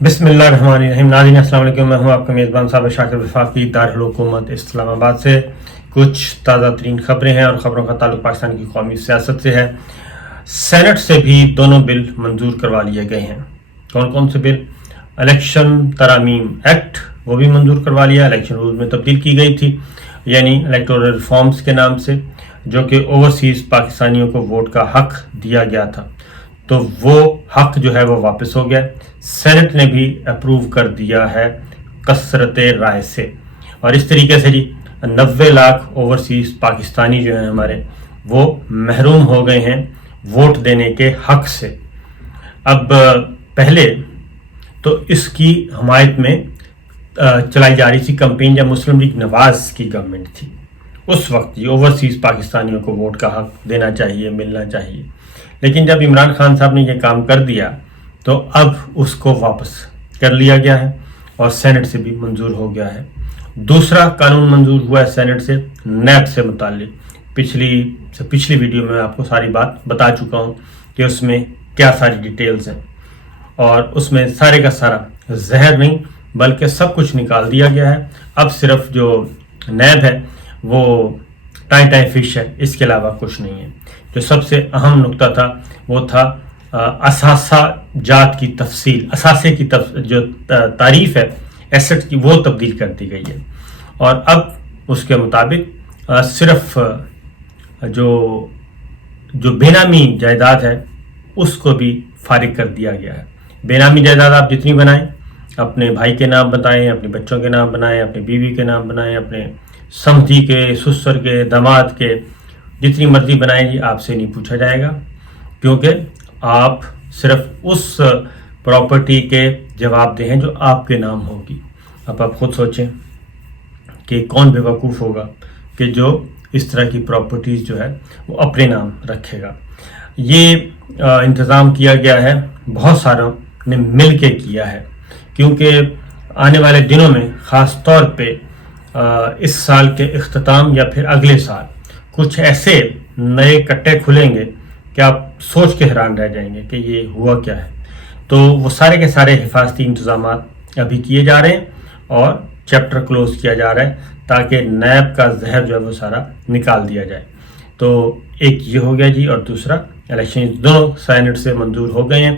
بسم اللہ الرحمن الرحیم. ناظرین السلام علیکم. میں ہوں آپ کا میزبان صاحب شاکر وفاقی دارالحکومت اسلام آباد سے. کچھ تازہ ترین خبریں ہیں اور خبروں کا تعلق پاکستان کی قومی سیاست سے ہے. سینٹ سے بھی دونوں بل منظور کروا لیے گئے ہیں. کون کون سے بل؟ الیکشن ترامیم ایکٹ وہ بھی منظور کروا لیا. الیکشن رولز میں تبدیل کی گئی تھی، یعنی الیکٹورل ریفارمز کے نام سے، جو کہ اوورسیز پاکستانیوں کو ووٹ کا حق دیا گیا تھا. تو وہ حق جو ہے وہ واپس ہو گیا. سینٹ نے بھی اپروو کر دیا ہے کثرت رائے سے، اور اس طریقے سے 90 لاکھ اوورسیز پاکستانی جو ہیں ہمارے، وہ محروم ہو گئے ہیں ووٹ دینے کے حق سے. اب پہلے تو اس کی حمایت میں چلائی جا رہی تھی کمپین جب مسلم لیگ نواز کی گورنمنٹ تھی. اس وقت یہ اوورسیز پاکستانیوں کو ووٹ کا حق دینا چاہیے، ملنا چاہیے. لیکن جب عمران خان صاحب نے یہ کام کر دیا تو اب اس کو واپس کر لیا گیا ہے اور سینٹ سے بھی منظور ہو گیا ہے. دوسرا قانون منظور ہوا ہے سینٹ سے نیب سے متعلق. پچھلی ویڈیو میں آپ کو ساری بات بتا چکا ہوں کہ اس میں کیا ساری ڈیٹیلز ہیں، اور اس میں سارے کا سارا زہر نہیں بلکہ سب کچھ نکال دیا گیا ہے. اب صرف جو نیب ہے وہ ٹائیں فش ہے، اس کے علاوہ کچھ نہیں ہے. جو سب سے اہم نقطہ تھا وہ تھا اثاثہ جات کی تفصیل، اثاثے کی جو تعریف ہے ایسٹ کی، وہ تبدیل کر دی گئی ہے. اور اب اس کے مطابق صرف جو بے نامی جائیداد ہے اس کو بھی فارغ کر دیا گیا ہے. بے نامی جائیداد آپ جتنی بنائیں، اپنے بھائی کے نام بتائیں، اپنے بچوں کے نام بنائیں، اپنی بیوی کے نام بنائیں، اپنے سمدھی کے، سسر کے، داماد کے، جتنی مرضی بنائیں آپ سے نہیں پوچھا جائے گا، کیونکہ آپ صرف اس پراپرٹی کے جواب دہ ہیں جو آپ کے نام ہوگی. اب آپ خود سوچیں کہ کون بے وقوف ہوگا کہ جو اس طرح کی پراپرٹیز جو ہے وہ اپنے نام رکھے گا. یہ انتظام کیا گیا ہے، بہت ساروں نے مل کے کیا ہے، کیونکہ آنے والے دنوں میں خاص طور پہ اس سال کے اختتام یا پھر اگلے سال کچھ ایسے نئے کٹے کھلیں گے کہ آپ سوچ کے حیران رہ جائیں گے کہ یہ ہوا کیا ہے. تو وہ سارے کے سارے حفاظتی انتظامات ابھی کیے جا رہے ہیں اور چیپٹر کلوز کیا جا رہا ہے تاکہ نیب کا زہر جو ہے وہ سارا نکال دیا جائے. تو ایک یہ ہو گیا جی، اور دوسرا الیکشن دونوں سینٹ سے منظور ہو گئے ہیں.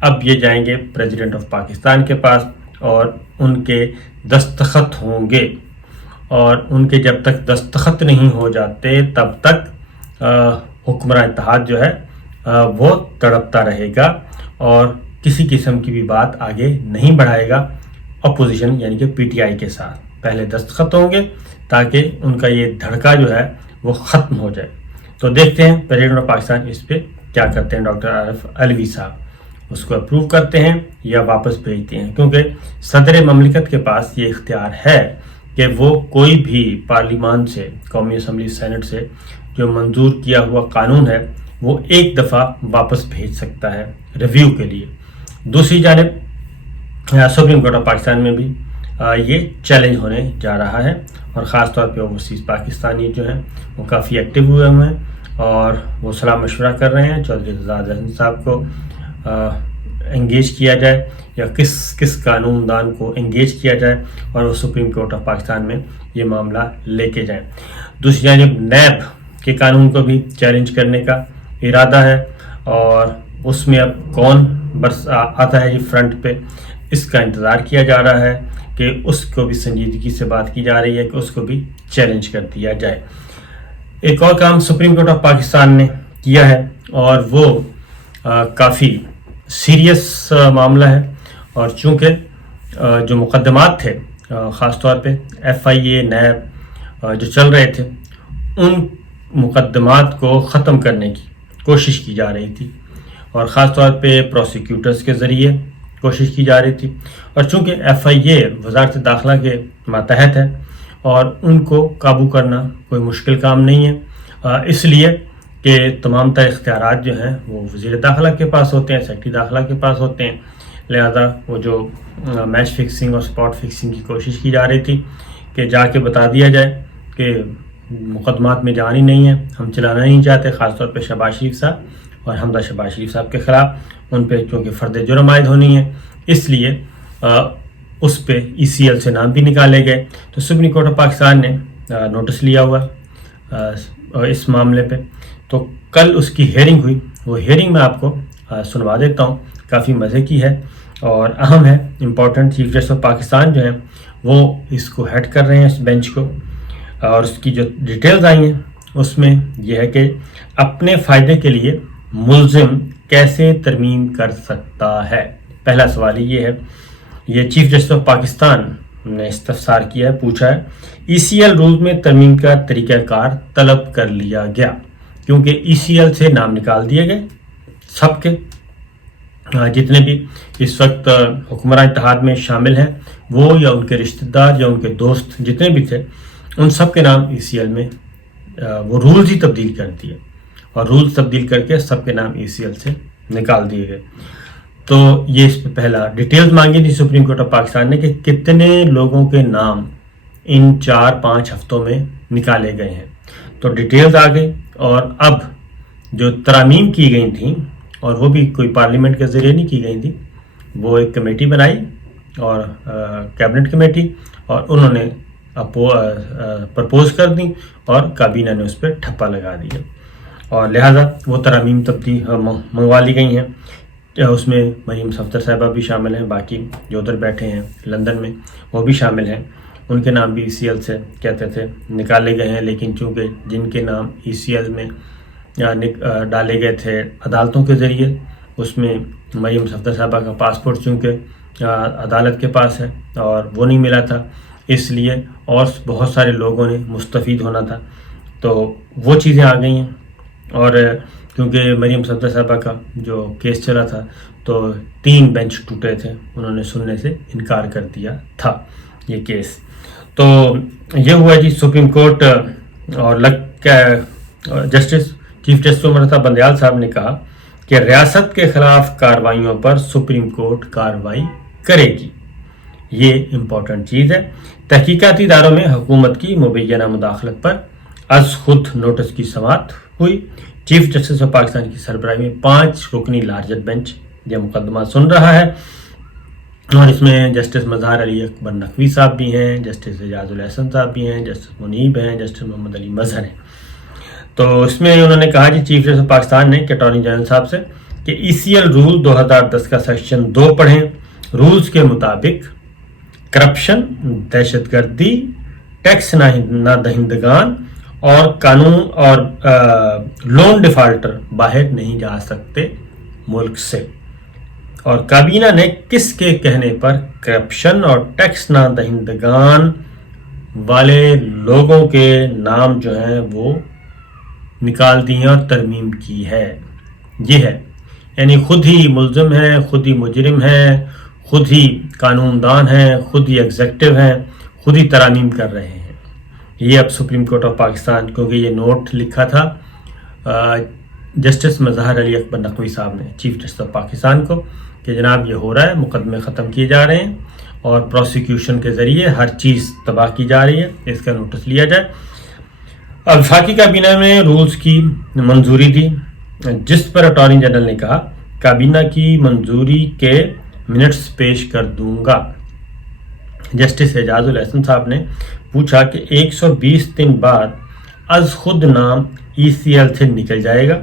اب یہ جائیں گے پریزیڈنٹ آف پاکستان کے پاس اور ان کے دستخط ہوں گے، اور ان کے جب تک دستخط نہیں ہو جاتے تب تک حکمراں اتحاد جو ہے وہ تڑپتا رہے گا اور کسی قسم کی بھی بات آگے نہیں بڑھائے گا اپوزیشن یعنی کہ پی ٹی آئی کے ساتھ. پہلے دستخط ہوں گے تاکہ ان کا یہ دھڑکا جو ہے وہ ختم ہو جائے. تو دیکھتے ہیں پریزیڈنٹ آف پاکستان اس پہ کیا کرتے ہیں. ڈاکٹر عارف علوی صاحب اس کو اپروو کرتے ہیں یا واپس بھیجتے ہیں، کیونکہ صدر مملکت کے پاس یہ اختیار ہے کہ وہ کوئی بھی پارلیمان سے، قومی اسمبلی سینٹ سے جو منظور کیا ہوا قانون ہے وہ ایک دفعہ واپس بھیج سکتا ہے ریویو کے لیے. دوسری جانب سپریم کورٹ آف پاکستان میں بھی یہ چیلنج ہونے جا رہا ہے، اور خاص طور پہ اوورسیز پاکستانی جو ہیں وہ کافی ایکٹیو ہوئے ہیں اور وہ صلاح مشورہ کر رہے ہیں چودھری اعتزاز احمد صاحب کو انگیج کیا جائے یا کس قانون دان کو انگیج کیا جائے اور وہ سپریم کورٹ آف پاکستان میں یہ معاملہ لے کے جائیں. دوسری جانب نیب کے قانون کو بھی چیلنج کرنے کا ارادہ ہے، اور اس میں اب کون آتا ہے یہ فرنٹ پہ، اس کا انتظار کیا جا رہا ہے کہ اس کو بھی سنجیدگی سے بات کی جا رہی ہے کہ اس کو بھی چیلنج کر دیا جائے. ایک اور کام سپریم کورٹ آف پاکستان نے کیا ہے اور وہ کافی سیریس معاملہ ہے، اور چونکہ جو مقدمات تھے خاص طور پہ ایف آئی اے نیب جو چل رہے تھے ان مقدمات کو ختم کرنے کی کوشش کی جا رہی تھی، اور خاص طور پہ پروسیکیوٹرز کے ذریعے کوشش کی جا رہی تھی. اور چونکہ ایف آئی اے وزارت داخلہ کے ماتحت ہے اور ان کو قابو کرنا کوئی مشکل کام نہیں ہے، اس لیے کہ تمام تر اختیارات جو ہیں وہ وزیر داخلہ کے پاس ہوتے ہیں، سیکرٹری داخلہ کے پاس ہوتے ہیں. لہذا وہ جو میچ فکسنگ اور سپاٹ فکسنگ کی کوشش کی جا رہی تھی کہ جا کے بتا دیا جائے کہ مقدمات میں جان ہی نہیں ہے، ہم چلانا نہیں چاہتے، خاص طور پہ شہباز شریف صاحب اور حمزہ شہباز شریف صاحب کے خلاف ان پہ چونکہ فرد جرم عائد ہونی ہے، اس لیے اس پہ ECL سے نام بھی نکالے گئے. تو سپریم کورٹ آف پاکستان نے نوٹس لیا ہوا اس معاملے پہ. تو کل اس کی ہیئرنگ ہوئی. وہ ہیئرنگ میں آپ کو سنوا دیتا ہوں, کافی مزے کی ہے اور اہم ہے, important. Chief justice of Pakistan جو ہیں وہ اس کو ہیڈ کر رہے ہیں, اس بینچ کو, اور اس کی جو ڈیٹیلز آئی ہیں اس میں یہ ہے کہ اپنے فائدے کے لیے ملزم کیسے ترمیم کر سکتا ہے. پہلا سوال یہ ہے, یہ چیف جسٹس آف پاکستان نے استفسار کیا ہے, پوچھا ہے ECL رولز میں ترمیم کا طریقہ کار طلب کر لیا گیا کیونکہ ECL سے نام نکال دیے گئے سب کے, جتنے بھی اس وقت حکمراں اتحاد میں شامل ہیں وہ یا ان کے رشتہ دار یا ان کے دوست جتنے بھی تھے, ان سب کے نام ECL میں وہ رولز ہی تبدیل کر دیے, اور رولز تبدیل کر کے سب کے نام ECL سے نکال دیے گئے. تو یہ اس پہ پہلا ڈیٹیلز مانگی تھی سپریم کورٹ آف پاکستان نے کہ کتنے لوگوں کے نام ان 4-5 ہفتوں میں نکالے گئے ہیں. تو ڈیٹیلز آ گئی, اور اب جو ترامیم کی گئی تھیں, اور وہ بھی کوئی پارلیمنٹ کے ذریعے نہیں کی گئی تھی, وہ ایک کمیٹی بنائی اور کیبنٹ کمیٹی, اور انہوں نے پرپوز کر دی اور کابینہ نے اس پہ ٹھپا لگا دیا, اور لہٰذا وہ ترامیم تبدیل منگوا لی گئی ہیں. اس میں مریم صفدر صاحبہ بھی شامل ہیں, باقی جو ادھر بیٹھے ہیں لندن میں وہ بھی شامل ہیں, ان کے نام بھی ECL سے کہتے تھے نکالے گئے ہیں. لیکن چونکہ جن کے نام ECL میں ڈالے گئے تھے عدالتوں کے ذریعے, اس میں مریم صفدر صاحبہ کا پاسپورٹ چونکہ عدالت کے پاس ہے اور وہ نہیں ملا تھا, اس لیے اور بہت سارے لوگوں نے مستفید ہونا تھا, تو وہ چیزیں آ گئی ہیں. اور کیونکہ مریم صفدر صاحبہ کا جو کیس چلا تھا تو 3 بینچ ٹوٹے تھے, انہوں نے سننے سے انکار کر دیا تھا یہ کیس. تو یہ ہوا جی سپریم کورٹ, اور چیف جسٹس عمر عطا بندیال صاحب نے کہا کہ ریاست کے خلاف کارروائیوں پر سپریم کورٹ کارروائی کرے گی. یہ امپورٹنٹ چیز ہے. تحقیقاتی اداروں میں حکومت کی مبینہ مداخلت پر از خود نوٹس کی سماعت ہوئی. چیف جسٹس آف پاکستان کی سربراہی میں 5 رکنی لارجر بینچ یہ مقدمہ سن رہا ہے, اور اس میں جسٹس مظہر علی اکبر نقوی صاحب بھی ہیں, جسٹس اعجاز الاحسن صاحب بھی ہیں, جسٹس منیب ہیں, جسٹس محمد علی مظہر ہیں. تو اس میں انہوں نے کہا جی چیف جسٹس آف پاکستان نے کہ اٹارنی جنرل صاحب سے کہ ECL رول 2010 کا سیکشن 2 پڑھیں. رولز کے مطابق کرپشن, دہشت گردی, ٹیکس نہ دہندگان اور قانون اور لون ڈیفالٹر باہر نہیں جا سکتے ملک سے. اور کابینہ نے کس کے کہنے پر کرپشن اور ٹیکس نہ دہندگان والے لوگوں کے نام جو ہیں وہ نکال دی ہیں اور ترمیم کی ہے. یہ ہے یعنی خود ہی ملزم ہیں, خود ہی مجرم ہیں, خود ہی قانون دان ہیں, خود ہی ایگزیکٹو ہیں, خود ہی ترامیم کر رہے ہیں. یہ اب سپریم کورٹ آف پاکستان, کیونکہ یہ نوٹ لکھا تھا جسٹس مظہر علی اکبر نقوی صاحب نے چیف جسٹس آف پاکستان کو کہ جناب یہ ہو رہا ہے, مقدمے ختم کیے جا رہے ہیں اور پروسیکیوشن کے ذریعے ہر چیز تباہ کی جا رہی ہے, اس کا نوٹس لیا جائے. وفاقی کابینہ نے رولز کی منظوری دی, جس پر اٹارنی جنرل نے کہا کابینہ کی منظوری کے منٹس پیش کر دوں گا. جسٹس اعجاز الاحسن صاحب نے پوچھا کہ 120 دن بعد از خود نام ECL سے نکل جائے گا,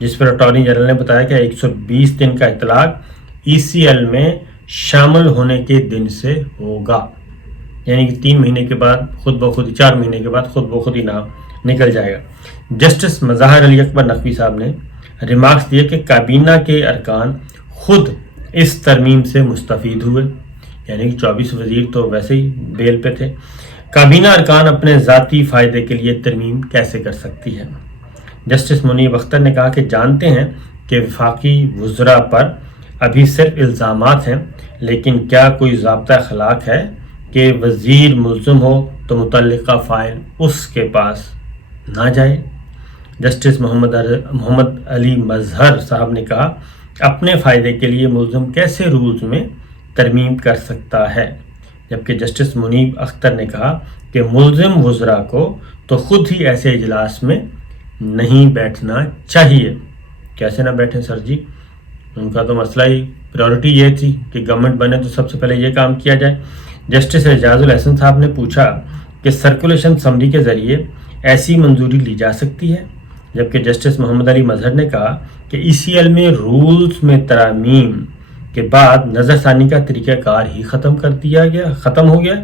جس پر اٹارنی جنرل نے بتایا کہ 120 دن کا اطلاق ECL میں شامل ہونے کے دن سے ہوگا, یعنی کہ 3 مہینے کے بعد خود بخود 4 مہینے کے بعد خود بخود ہی نام نکل جائے گا. جسٹس مظہر علی اکبر نقوی صاحب نے ریمارکس دیے کہ کابینہ کے ارکان خود اس ترمیم سے مستفید ہوئے, یعنی کہ 24 وزیر تو ویسے ہی بیل پہ تھے. کابینہ ارکان اپنے ذاتی فائدے کے لیے ترمیم کیسے کر سکتی ہے. جسٹس منیب اختر نے کہا کہ جانتے ہیں کہ وفاقی وزراء پر ابھی صرف الزامات ہیں, لیکن کیا کوئی ضابطہ اخلاق ہے کہ وزیر ملزم ہو تو متعلقہ فائل اس کے پاس نہ جائے. جسٹس محمد علی مظہر صاحب نے کہا اپنے فائدے کے لیے ملزم کیسے رولز میں ترمیم کر سکتا ہے, جبکہ جسٹس منیب اختر نے کہا کہ ملزم وزراء کو تو خود ہی ایسے اجلاس میں نہیں بیٹھنا چاہیے. کیسے نہ بیٹھیں سر جی, ان کا تو مسئلہ ہی پریورٹی یہ تھی کہ گورنمنٹ بنے تو سب سے پہلے یہ کام کیا جائے۔ جسٹس اعجاز الحسن صاحب نے پوچھا کہ سرکولیشن اسمبلی کے ذریعے ایسی منظوری لی جا سکتی ہے، جبکہ جسٹس محمد علی مظہر نے کہا کہ ای سی ایل میں رولز میں ترامیم کے بعد نظر ثانی کا طریقہ کار ہی ختم ہو گیا۔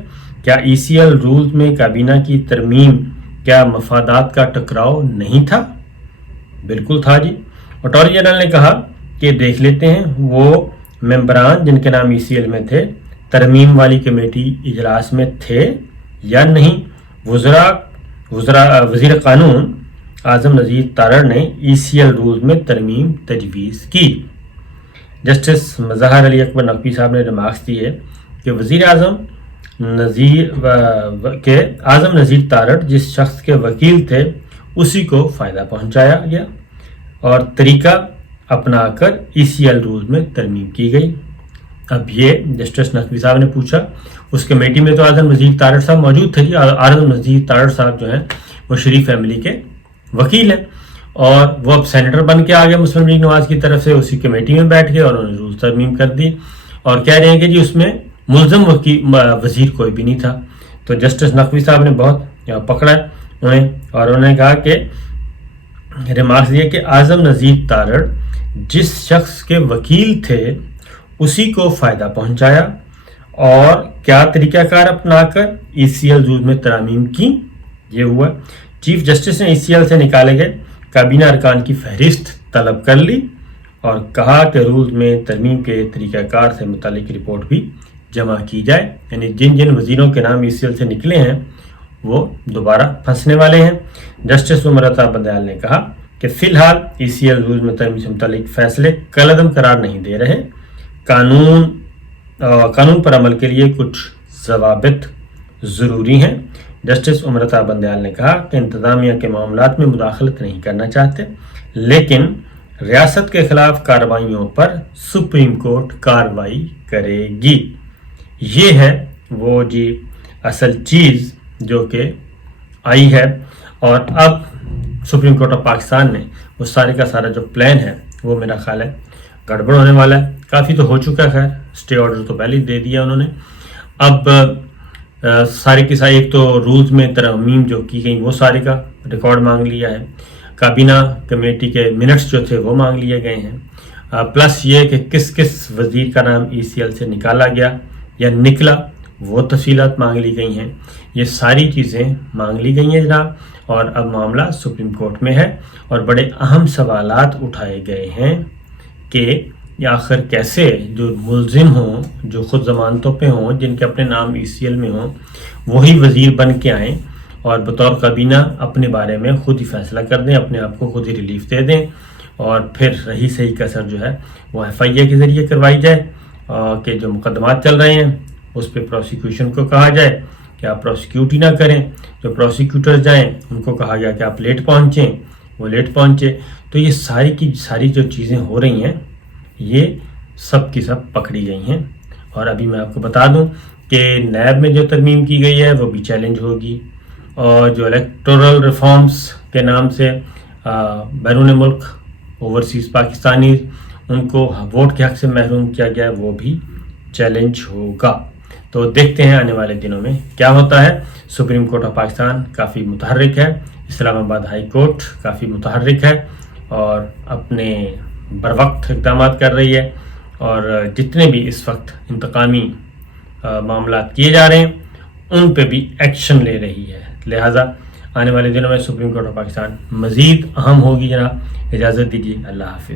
کیا ای سی ایل رولز میں کابینہ کی ترمیم کیا مفادات کا ٹکراؤ نہیں تھا؟ بالکل تھا جی۔ اٹارنی جنرل نے کہا کہ دیکھ لیتے ہیں وہ ممبران جن کے نام ای سی ایل میں تھے ترمیم والی کمیٹی اجلاس میں تھے یا نہیں۔ وزیر قانون اعظم نذیر تارڑ نے ای سی ایل رولز میں ترمیم تجویز کی۔ جسٹس مظہر علی اکبر نقوی صاحب نے ریمارکس دی ہے کہ وزیر اعظم نذیر تارڑ جس شخص کے وکیل تھے اسی کو فائدہ پہنچایا گیا اور طریقہ اپنا کر ای سی ایل رولز میں ترمیم کی گئی۔ اب یہ جسٹس نقوی صاحب نے پوچھا، اس کمیٹی میں تو اعظم نذیر تارڑ صاحب موجود تھے جی۔ اعظم نذیر تارڑ صاحب جو ہیں وہ شریف فیملی کے وکیل ہیں اور وہ اب سینیٹر بن کے آ گئے مسلم لیگ نواز کی طرف سے، اسی کمیٹی میں بیٹھ گئے اور انہوں نے رولز ترمیم کر دی اور کہہ رہے ہیں کہ جی اس میں ملزم وزیر کوئی بھی نہیں تھا۔ تو جسٹس نقوی صاحب نے بہت پکڑا انہیں اور انہوں نے کہا کہ ریمارکس دیا کہ اعظم نذیر تارڑ جس شخص کے وکیل تھے اسی کو فائدہ پہنچایا اور کیا طریقہ کار اپنا کر ای سی ایل رولز میں ترامیم کی، یہ ہوا۔ چیف جسٹس نے ای سی ایل سے نکالے گئے کابینہ ارکان کی فہرست طلب کر لی اور کہا کہ رولز میں ترمیم کے طریقہ کار سے متعلق رپورٹ بھی جمع کی جائے، یعنی جن جن وزیروں کے نام ای سی ایل سے نکلے ہیں وہ دوبارہ پھنسنے والے ہیں۔ جسٹس عمرتا بندیال نے کہا کہ فی الحال ای سی ایل رولز میں ترمیم سے متعلق فیصلے کالعدم قرار نہیں دے رہے، قانون پر عمل کے لیے کچھ ضوابط ضروری ہیں۔ جسٹس عمرتا بندیال نے کہا کہ انتظامیہ کے معاملات میں مداخلت نہیں کرنا چاہتے، لیکن ریاست کے خلاف کارروائیوں پر سپریم کورٹ کارروائی کرے گی۔ یہ ہے وہ جی اصل چیز جو کہ آئی ہے اور اب سپریم کورٹ آف پاکستان نے وہ سارے کا سارا جو پلان ہے وہ میرا خیال ہے گڑبڑ ہونے والا ہے۔ کافی تو ہو چکا ہے، اسٹے آرڈر تو پہلے ہی دے دیا انہوں نے۔ اب سارے کے سارے ایک تو رولز میں ترمیم جو کی گئی وہ سارے کا ریکارڈ مانگ لیا ہے، کابینہ کمیٹی کے منٹس جو تھے وہ مانگ لیے گئے ہیں، پلس یہ کہ کس کس وزیر کا نام ای سی ایل سے نکالا گیا یا نکلا وہ تفصیلات مانگ لی گئی ہیں۔ یہ ساری چیزیں مانگ لی گئی ہیں جناب، اور اب معاملہ سپریم کورٹ میں ہے اور بڑے اہم سوالات اٹھائے گئے ہیں کہ یا آخر کیسے جو ملزم ہوں، جو خود ضمانتوں پہ ہوں، جن کے اپنے نام ای سی ایل میں ہوں، وہی وزیر بن کے آئیں اور بطور کابینہ اپنے بارے میں خود ہی فیصلہ کر دیں، اپنے آپ کو خود ہی ریلیف دے دیں اور پھر رہی صحیح کسر جو ہے وہ ایف آئی اے کے ذریعے کروائی جائے کہ جو مقدمات چل رہے ہیں اس پہ پروسیکیوشن کو کہا جائے کہ آپ پروسیکیوٹ ہی نہ کریں، جو پروسیکیوٹر جائیں ان کو کہا گیا کہ آپ لیٹ پہنچیں، وہ لیٹ پہنچے۔ تو یہ ساری کی ساری جو چیزیں ہو رہی ہیں یہ سب کی سب پکڑی گئی ہیں۔ اور ابھی میں آپ کو بتا دوں کہ نیب میں جو ترمیم کی گئی ہے وہ بھی چیلنج ہوگی، اور جو الیکٹورل ریفارمز کے نام سے بیرون ملک اوورسیز پاکستانی ان کو ووٹ کے حق سے محروم کیا گیا وہ بھی چیلنج ہوگا۔ تو دیکھتے ہیں آنے والے دنوں میں کیا ہوتا ہے۔ سپریم کورٹ آف پاکستان کافی متحرک ہے، اسلام آباد ہائی کورٹ کافی متحرک ہے اور اپنے بروقت اقدامات کر رہی ہے، اور جتنے بھی اس وقت انتقامی معاملات کیے جا رہے ہیں ان پہ بھی ایکشن لے رہی ہے۔ لہٰذا آنے والے دنوں میں سپریم کورٹ آف پاکستان مزید اہم ہوگی جناب۔ اجازت دیجیے، اللہ حافظ۔